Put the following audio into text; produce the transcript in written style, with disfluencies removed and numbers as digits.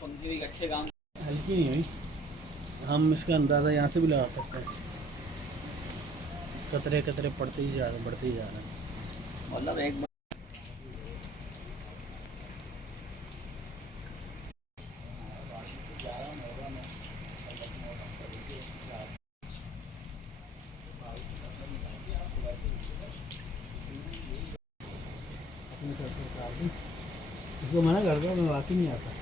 पंखी भी अच्छे काम हल्की नहीं हुई, हम इसका अंदाज़ा यहाँ से भी लगा सकते हैं। कतरे कतरे पड़ते ही जा रहे, बढ़ते ही जा रहे हैं। मतलब एक इसको मना कर दो, मैं वाकई नहीं आता।